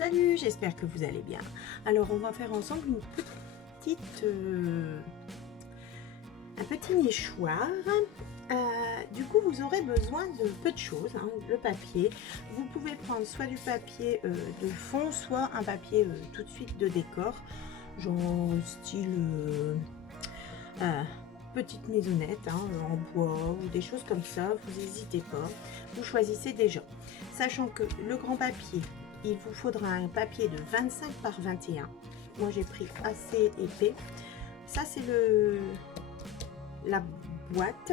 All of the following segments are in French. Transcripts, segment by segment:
Salut, j'espère que vous allez bien. Alors on va faire ensemble une petite, un petit nichoir. Du coup vous aurez besoin de peu de choses, hein. Le papier, vous pouvez prendre soit du papier de fond, soit un papier tout de suite de décor, genre style petite maisonnette, hein, en bois ou des choses comme ça. Vous n'hésitez pas, vous choisissez déjà, sachant que le grand papier, il vous faudra un papier de 25 par 21. Moi j'ai pris assez épais. Ça c'est la boîte,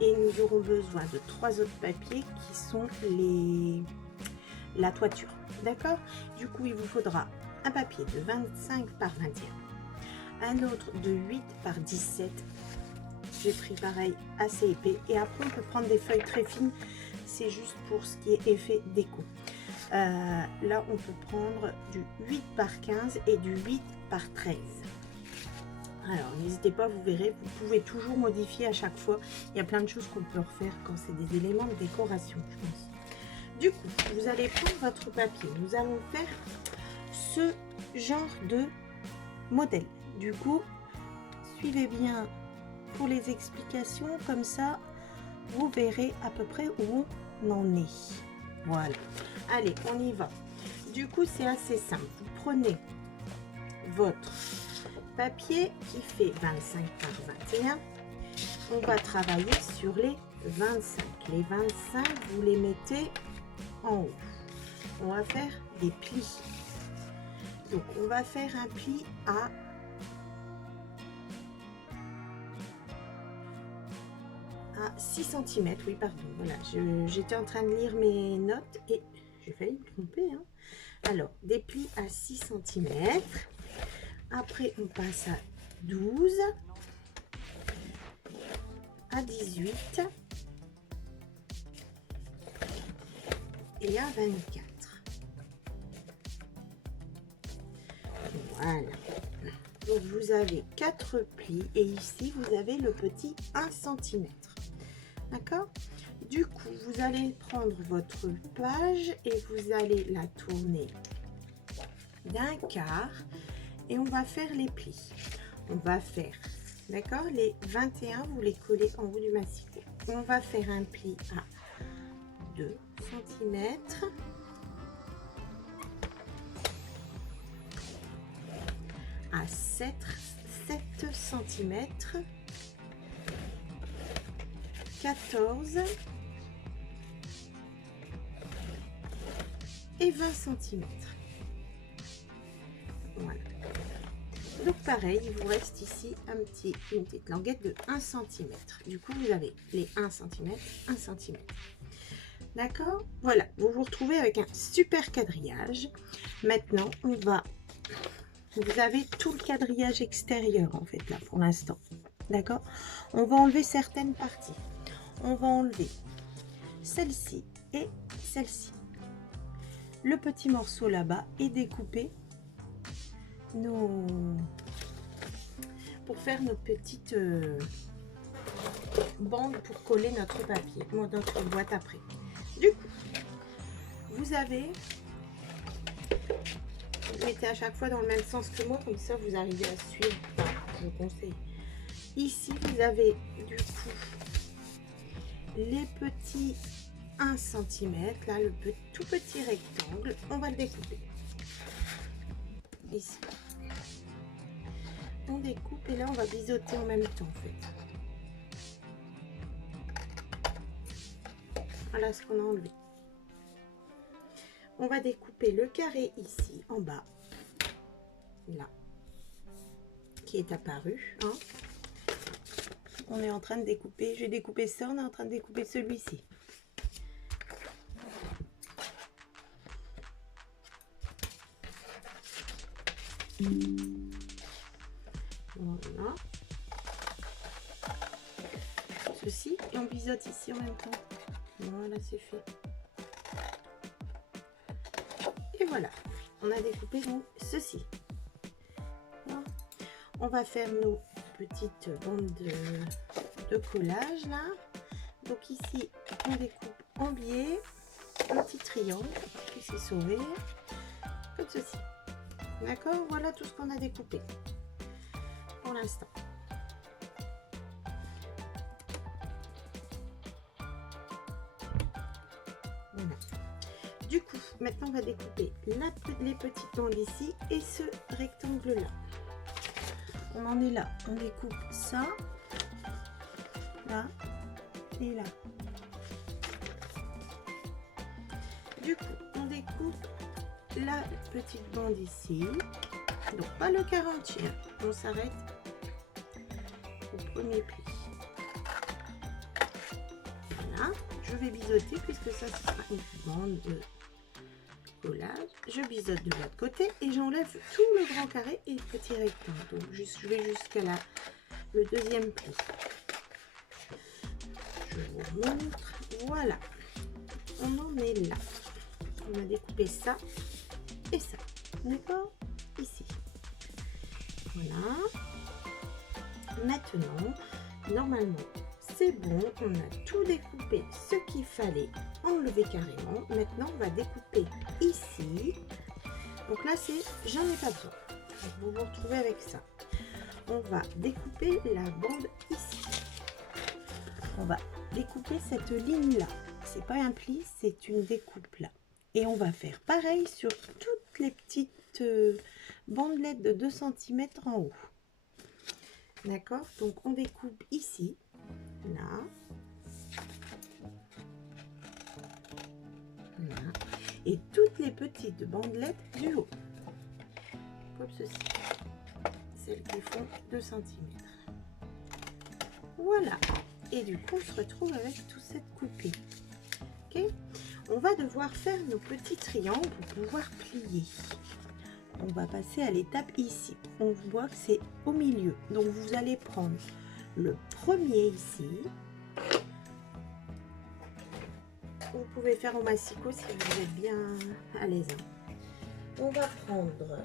et nous aurons besoin de 3 autres papiers qui sont la toiture, d'accord. Du coup il vous faudra un papier de 25 par 21, un autre de 8 par 17. J'ai pris pareil assez épais, et après on peut prendre des feuilles très fines, c'est juste pour ce qui est effet déco. Là on peut prendre du 8 par 15 et du 8 par 13. Alors n'hésitez pas, vous verrez, vous pouvez toujours modifier à chaque fois. Il y a plein de choses qu'on peut refaire quand c'est des éléments de décoration, je pense. Du coup vous allez prendre votre papier, nous allons faire ce genre de modèle. Du coup suivez bien pour les explications, comme ça vous verrez à peu près où on en est. Voilà, allez on y va. Du coup c'est assez simple, vous prenez votre papier qui fait 25 par 21, on va travailler sur les 25. Les 25 vous les mettez en haut, on va faire des plis. Donc on va faire un pli à 6 cm, oui pardon, voilà, j'étais en train de lire mes notes et j'ai failli me tromper, hein. Alors des plis à 6 cm, après on passe à 12, à 18 et à 24. Voilà, donc vous avez 4 plis, et ici vous avez le petit 1 cm. D'accord. Du coup vous allez prendre votre page et vous allez la tourner d'un quart, et on va faire les plis. On va faire, d'accord, les 21 vous les collez en haut du massifo. On va faire un pli à 2 cm, à 7 cm, 14 et 20 cm. Voilà. Donc pareil, il vous reste ici une petite languette de 1 cm. Du coup vous avez les 1 cm, 1 cm. D'accord. Voilà, vous vous retrouvez avec un super quadrillage. Maintenant vous avez tout le quadrillage extérieur en fait là pour l'instant. D'accord. On va enlever certaines parties. On va enlever celle-ci et celle-ci. Le petit morceau là-bas est découpé pour faire nos petites bandes pour coller notre papier, notre boîte après. Du coup, vous mettez à chaque fois dans le même sens que moi, comme ça vous arrivez à suivre. Enfin, je vous conseille. Ici, vous avez du coup les petits 1 cm, là le tout petit rectangle, on va le découper. Ici. On découpe, et là on va biseauter en même temps en fait. Voilà ce qu'on a enlevé. On va découper le carré ici en bas, là, qui est apparu, hein. On est en train de découper, j'ai découpé ça, on est en train de découper celui-ci. Voilà. Ceci, et on biseaute ici en même temps. Voilà, c'est fait. Et voilà, on a découpé donc ceci. Voilà. On va faire nos petites bandes de collage là. Donc ici, on découpe en biais, un petit triangle qui s'est sauvé, comme ceci. D'accord? Voilà tout ce qu'on a découpé pour l'instant. Voilà. Du coup, maintenant on va découper les petites bandes ici et ce rectangle là. On en est là, on découpe ça, là et là. Du coup, on découpe la petite bande ici, donc pas le 41, on s'arrête au premier pli. Voilà, je vais biseauter puisque ça sera une bande de collage. Je biseaute de l'autre côté et j'enlève tout le grand carré et le petit rectangle. Donc je vais jusqu'à le deuxième pli. Je vous montre. Voilà, on en est là. On a découpé ça et ça. D'accord? Ici. Voilà. Maintenant, normalement, c'est bon. On a tout découpé ce qu'il fallait enlever carrément. Maintenant, on va découper ici. Donc là, c'est j'en ai pas besoin. Vous vous retrouvez avec ça. On va découper la bande ici. On va découper cette ligne là. C'est pas un pli, c'est une découpe là. Et on va faire pareil sur toutes les petites bandelettes de 2 cm en haut. D'accord? Donc on découpe ici, là. Voilà. Et toutes les petites bandelettes du haut. Comme ceci. Celles qui font 2 cm. Voilà. Et du coup, on se retrouve avec toute cette coupée. Ok? On va devoir faire nos petits triangles pour pouvoir plier. On va passer à l'étape ici. On voit que c'est au milieu. Donc, vous allez prendre le premier ici. Vous pouvez faire au massicot si vous êtes bien à l'aise. On va prendre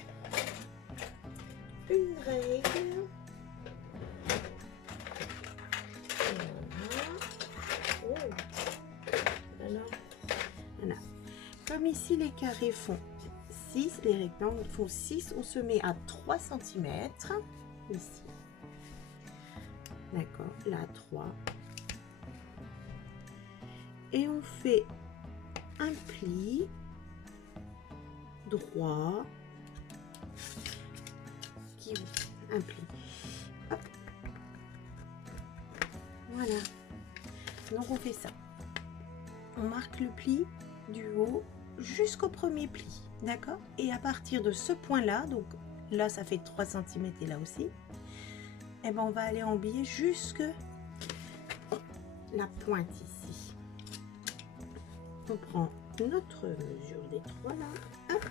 une règle. Voilà. Comme ici les carrés font 6, les rectangles font 6, on se met à 3 cm ici. D'accord, là 3. Et on fait un pli droit un pli. Hop. Voilà. Donc on fait ça. On marque le pli du haut jusqu'au premier pli, d'accord? Et à partir de ce point là, donc là ça fait 3 cm et là aussi, et ben on va aller embiller jusque la pointe ici. On prend notre mesure des 3 là, hop,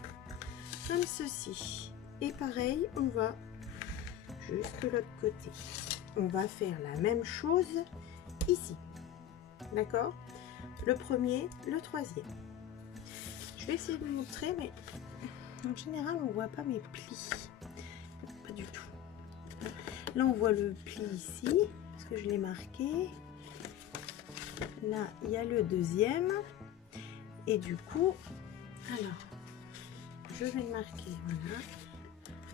comme ceci, et pareil on va jusque l'autre côté. On va faire la même chose ici, d'accord? Le premier, le troisième. Je vais essayer de vous montrer, mais en général, on voit pas mes plis. Pas du tout. Là, on voit le pli ici, parce que je l'ai marqué. Là, il y a le deuxième. Et du coup, alors, je vais le marquer. Voilà.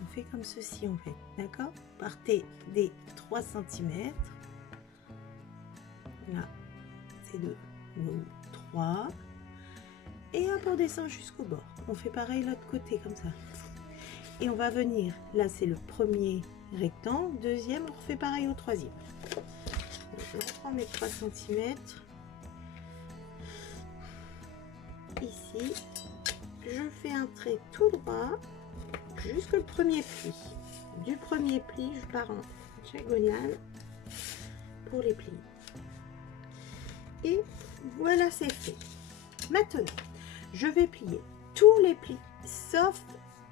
On fait comme ceci, en fait. D'accord? Partez des 3 cm. Là, c'est le 3. Et hop, on descend jusqu'au bord. On fait pareil l'autre côté comme ça. Et on va venir, là c'est le premier rectangle, deuxième, on refait pareil au troisième. Donc, je reprends mes 3 cm. Ici, je fais un trait tout droit jusque le premier pli. Du premier pli, je pars en diagonale pour les plis. Et voilà, c'est fait. Maintenant, je vais plier tous les plis, sauf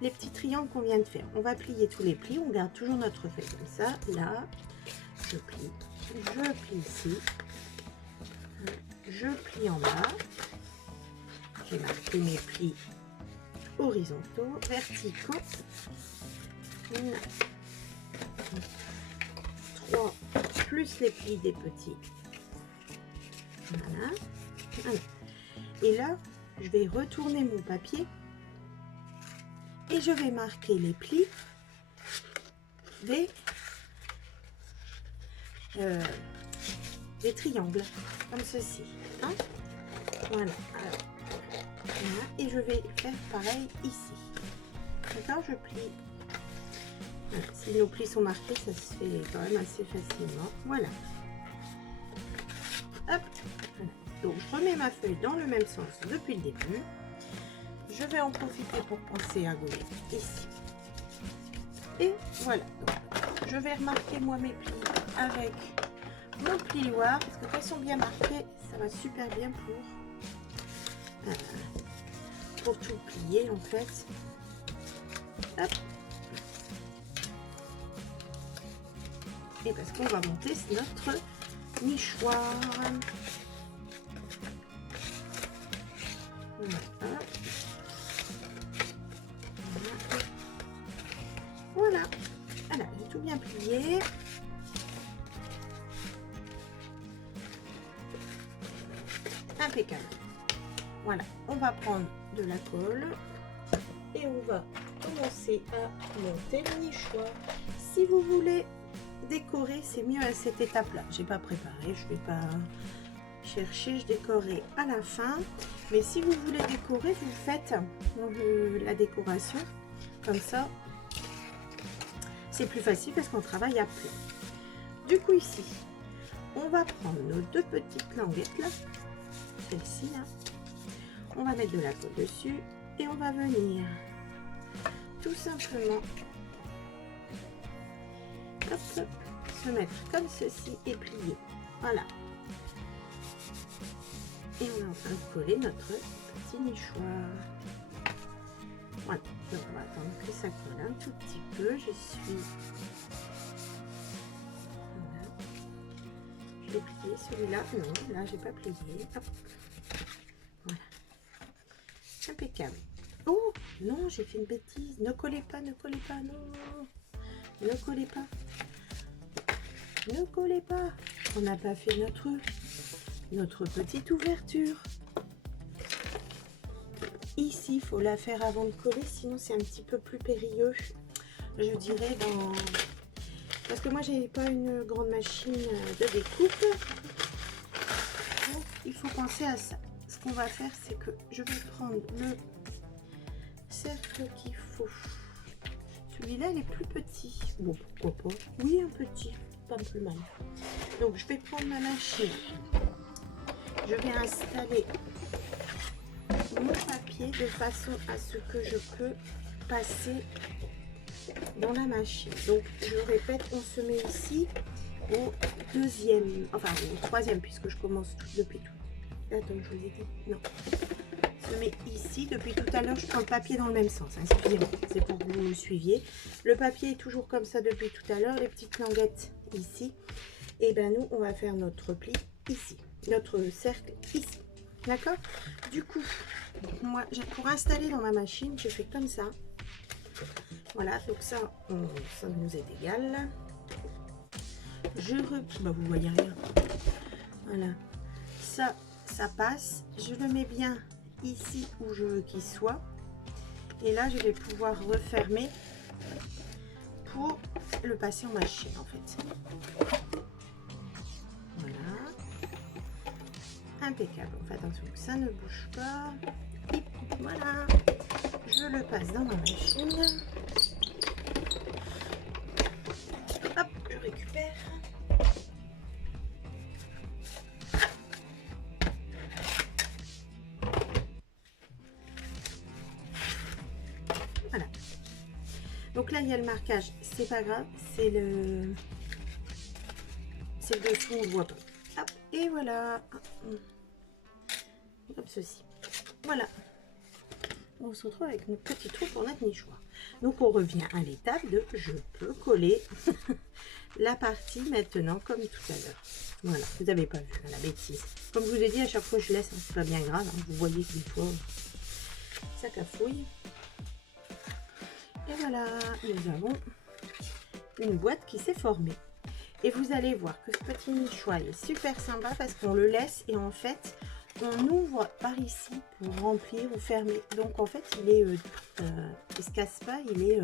les petits triangles qu'on vient de faire. On va plier tous les plis, on garde toujours notre feuille comme ça. Là, je plie ici, je plie en bas. J'ai marqué mes plis horizontaux, verticaux. 3 plus les plis des petits. Voilà. Voilà. Et là, je vais retourner mon papier Et je vais marquer les plis des triangles, comme ceci. Hein, voilà. Alors, voilà. Et je vais faire pareil ici. D'accord, je plie. Voilà. Si nos plis sont marqués, ça se fait quand même assez facilement. Voilà. Hop. Voilà. Donc, je remets ma feuille dans le même sens depuis le début. Je vais en profiter pour penser à gauler ici. Et voilà. Donc, je vais remarquer moi mes plis avec mon plioir parce que quand ils sont bien marqués, ça va super bien pour tout plier en fait. Hop. Et parce qu'on va monter notre nichoir. Voilà. Voilà. Voilà, j'ai tout bien plié. Impeccable. Voilà, on va prendre de la colle et on va commencer à monter le nichoir. Si vous voulez décorer, c'est mieux à cette étape-là. J'ai pas préparé, je vais pas chercher, je décorerai à la fin. Mais si vous voulez décorer, vous faites la décoration comme ça. C'est plus facile parce qu'on travaille à plat. Du coup ici, on va prendre nos deux petites languettes là. Celle-ci là, on va mettre de la colle dessus et on va venir tout simplement hop, se mettre comme ceci et plier. Voilà. Et on est en train de coller notre petit nichoir. Voilà. Donc on va attendre que ça colle un tout petit peu. Je suis. Voilà. Je vais plier celui-là. Non, là j'ai pas plié. Hop. Voilà. Impeccable. Oh non, j'ai fait une bêtise. Ne collez pas, ne collez pas, non. Ne collez pas. Ne collez pas. On n'a pas fait notre petite ouverture. Ici, il faut la faire avant de coller, sinon c'est un petit peu plus périlleux. Je dirais parce que moi j'ai pas une grande machine de découpe. Donc il faut penser à ça. Ce qu'on va faire, c'est que je vais prendre le cercle qu'il faut. Celui-là, il est plus petit. Bon, pourquoi pas? Oui, un petit, pas plus mal. Donc je vais prendre ma machine. Je vais installer mon papier de façon à ce que je peux passer dans la machine. Donc je répète, on se met ici au deuxième, enfin au troisième, puisque je commence depuis tout. Attends, je vous ai dit non. Je mets ici. Depuis tout à l'heure, je prends le papier dans le même sens. Hein, excusez-moi, c'est pour que vous me suiviez. Le papier est toujours comme ça depuis tout à l'heure. Les petites languettes ici. Et ben nous, on va faire notre pli ici, notre cercle ici. D'accord? Du coup, moi, pour installer dans ma machine, je fais comme ça. Voilà, donc ça nous est égal. Bah, vous voyez rien. Voilà, ça passe. Je le mets bien ici où je veux qu'il soit. Et là, je vais pouvoir refermer pour le passer en machine, en fait. Voilà. Impeccable. On fait attention que ça ne bouge pas. Et voilà. Je le passe dans ma machine. Hop, je récupère. Voilà. Donc là, il y a le marquage. C'est pas grave. C'est le dessous, on ne voit pas. Hop, et voilà. Comme ceci. Voilà. On se retrouve avec notre petit trou pour notre nichoir. Donc on revient à l'étape de je peux coller la partie maintenant comme tout à l'heure. Voilà, vous n'avez pas vu la bêtise. Comme je vous ai dit, à chaque fois je laisse, hein, c'est pas bien grave. Hein, vous voyez que des fois ça cafouille. Et voilà, nous avons une boîte qui s'est formée. Et vous allez voir que ce petit nichoir est super sympa parce qu'on le laisse et en fait on ouvre par ici pour remplir ou fermer. Donc en fait, il se casse pas, il est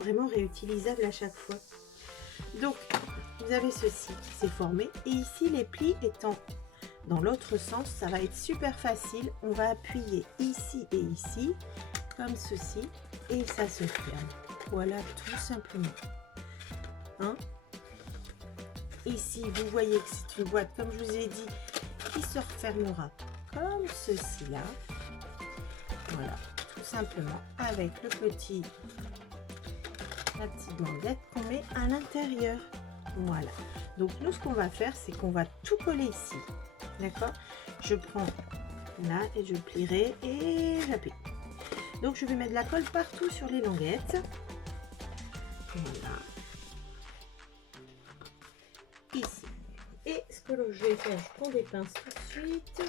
vraiment réutilisable à chaque fois. Donc vous avez ceci qui s'est formé et ici les plis étant dans l'autre sens, ça va être super facile. On va appuyer ici et ici comme ceci et ça se ferme. Voilà, tout simplement. Hein? Ici, vous voyez que c'est une boîte, comme je vous ai dit, qui se refermera comme ceci là. Voilà, tout simplement avec la petite bandette qu'on met à l'intérieur. Voilà. Donc nous, ce qu'on va faire, c'est qu'on va tout coller ici. D'accord? Je prends là et je plierai et j'appuie. Donc je vais mettre de la colle partout sur les languettes. Voilà. Ici. Et ce que je vais faire, je prends des pinces tout de suite.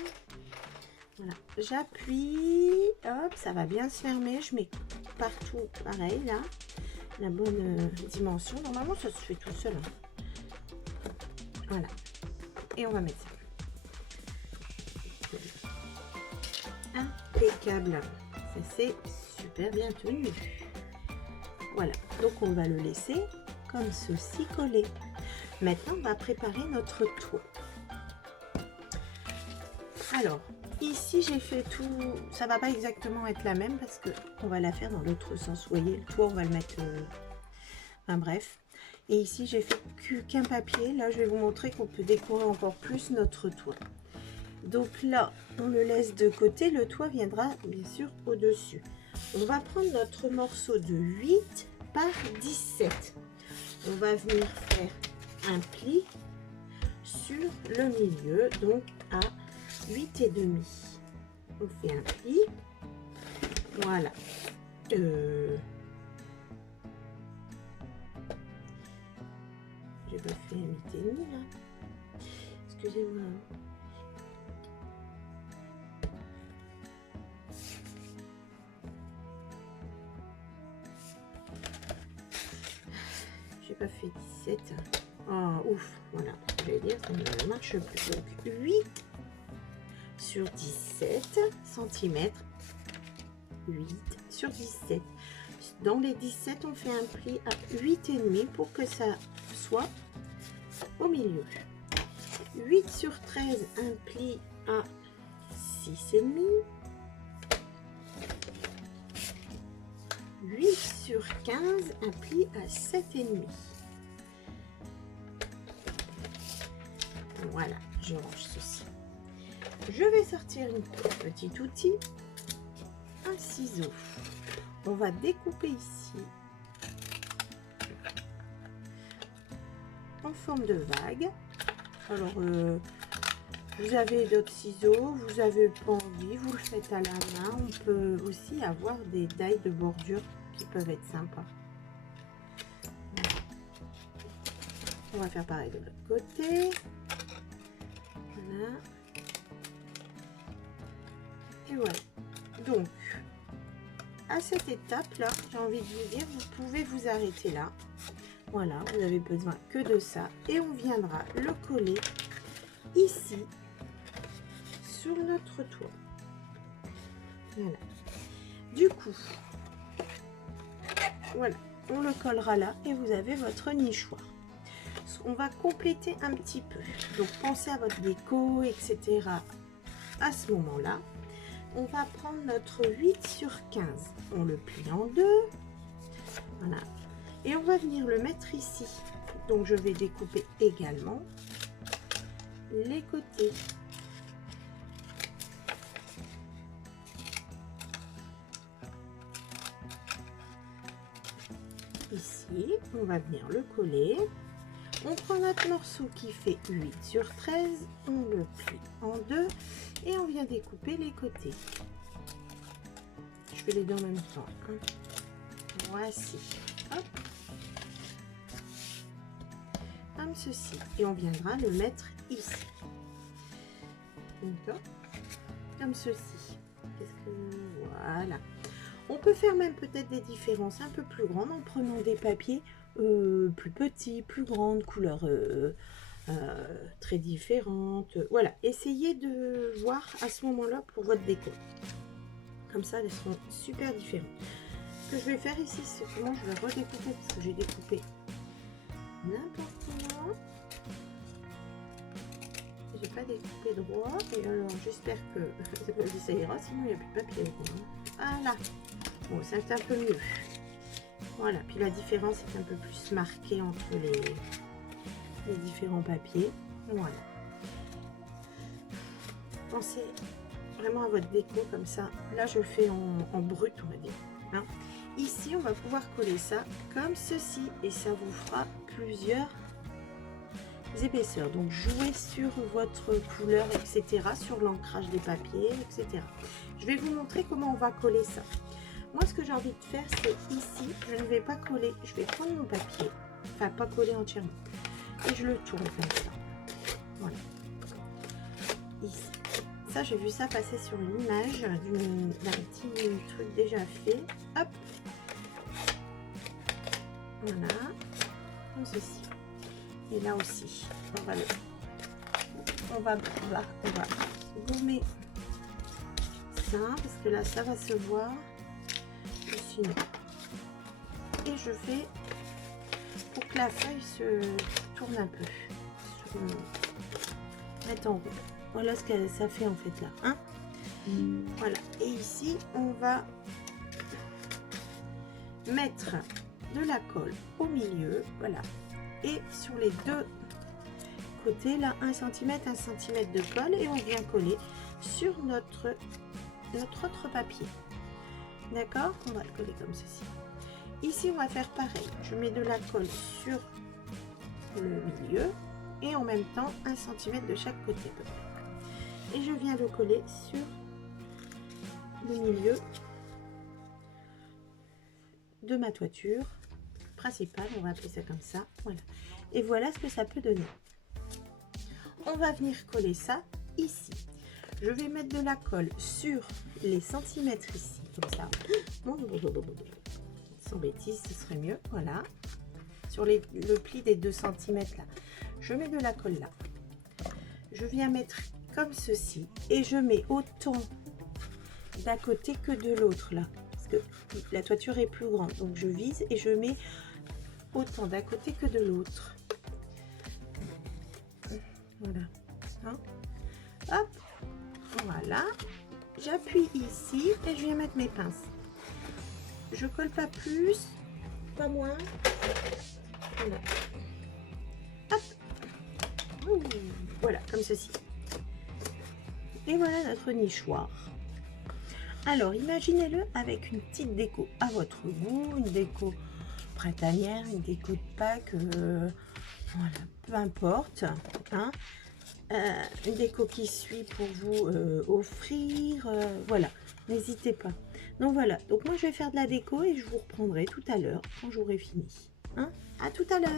Voilà. J'appuie. Hop, ça va bien se fermer. Je mets partout pareil là. La bonne dimension. Normalement, ça se fait tout seul. Hein. Voilà. Et on va mettre ça. Impeccable. Ça c'est super bien tenu. Voilà, donc on va le laisser comme ceci collé. Maintenant on va préparer notre toit. Alors ici j'ai fait tout, ça va pas exactement être la même parce que on va la faire dans l'autre sens. Vous voyez, le toit on va le mettre enfin bref. Et ici j'ai fait qu'un papier. Là je vais vous montrer qu'on peut décorer encore plus notre toit. Donc là, on le laisse de côté, le toit viendra bien sûr au-dessus. On va prendre notre morceau de 8 par 17. On va venir faire un pli sur le milieu, donc à 8,5. On fait un pli. Voilà. J'ai pas fait un 8,5 là. Excusez-moi. Pas fait 17. Oh, ouf, voilà, je vais dire, ça ne marche plus. Donc 8 sur 17 cm, 8 sur 17. Dans les 17, on fait un pli à 8,5 pour que ça soit au milieu. 8 sur 13, un pli à 6,5. 8 sur 15, un pli à 7,5. Voilà, je range ceci. Je vais sortir une petite outil, un ciseau. On va découper ici en forme de vague. Alors, vous avez d'autres ciseaux, vous avez pas envie, vous le faites à la main. On peut aussi avoir des tailles de bordure qui peuvent être sympas. On va faire pareil de l'autre côté. Voilà. Et voilà. Donc, à cette étape-là, j'ai envie de vous dire, vous pouvez vous arrêter là. Voilà, vous avez besoin que de ça. Et on viendra le coller ici sur notre toit. Voilà. Du coup, voilà, on le collera là et vous avez votre nichoir. On va compléter un petit peu. Donc pensez à votre déco, etc. À ce moment-là, on va prendre notre 8 sur 15. On le plie en deux. Voilà. Et on va venir le mettre ici. Donc je vais découper également les côtés. Ici, on va venir le coller. On prend notre morceau qui fait 8 sur 13, on le plie en deux et on vient découper les côtés. Je fais les deux en même temps. Hein. Voici. Hop. Comme ceci. Et on viendra le mettre ici. D'accord. Comme ceci. Qu'est-ce que... Voilà. On peut faire même peut-être des différences un peu plus grandes en prenant des papiers plus petits, plus grandes, couleur très différentes. Voilà, essayez de voir à ce moment-là pour votre déco. Comme ça, elles seront super différentes. Ce que je vais faire ici, c'est que moi, je vais redécouper parce que j'ai découpé n'importe comment. J'ai pas découpé droit. Et alors, j'espère que ça ira, sinon il n'y a plus de papier. Voilà. Bon, c'est un peu mieux. Voilà, puis la différence est un peu plus marquée entre les différents papiers. Voilà. Pensez vraiment à votre déco comme ça. Là, je fais en brut, on va dire. Hein. Ici, on va pouvoir coller ça comme ceci et ça vous fera plusieurs épaisseurs. Donc, jouez sur votre couleur, etc., sur l'ancrage des papiers, etc. Je vais vous montrer comment on va coller ça. Moi, ce que j'ai envie de faire, c'est ici, je ne vais pas coller, je vais prendre mon papier, enfin pas coller entièrement, et je le tourne comme ça. Voilà. Ici. Ça, j'ai vu ça passer sur une image d'un petit truc déjà fait. Hop. Voilà. Comme ceci. Et là aussi, on va gommer ça, parce que là, ça va se voir. Sinon. Et je fais pour que la feuille se tourne un peu. Mettre en rond. Voilà ce que ça fait en fait là. Hein, voilà. Et ici, on va mettre de la colle au milieu. Voilà. Et sur les deux côtés, là, 1 cm, 1 cm de colle. Et on vient coller sur notre autre papier. D'accord, on va le coller comme ceci. Ici, on va faire pareil. Je mets de la colle sur le milieu et en même temps 1 cm de chaque côté. Et je viens le coller sur le milieu de ma toiture principale. On va appeler ça comme ça. Voilà. Et voilà ce que ça peut donner. On va venir coller ça ici. Je vais mettre de la colle sur les centimètres ici. Comme ça, sans bêtises, ce serait mieux. Voilà, sur le pli des 2 cm là, je mets de la colle là. Je viens mettre comme ceci et je mets autant d'un côté que de l'autre là, parce que la toiture est plus grande. Donc je vise et je mets autant d'un côté que de l'autre. Voilà. Hein, hop, voilà. J'appuie ici et je viens mettre mes pinces. Je colle pas plus, pas moins. Voilà. Hop. Voilà, comme ceci. Et voilà notre nichoir. Alors, imaginez-le avec une petite déco à votre goût, une déco printanière, une déco de Pâques, voilà, peu importe. Hein. Une déco qui suit pour vous offrir, voilà, n'hésitez pas. Donc voilà, donc moi je vais faire de la déco et je vous reprendrai tout à l'heure quand j'aurai fini. Hein, à tout à l'heure.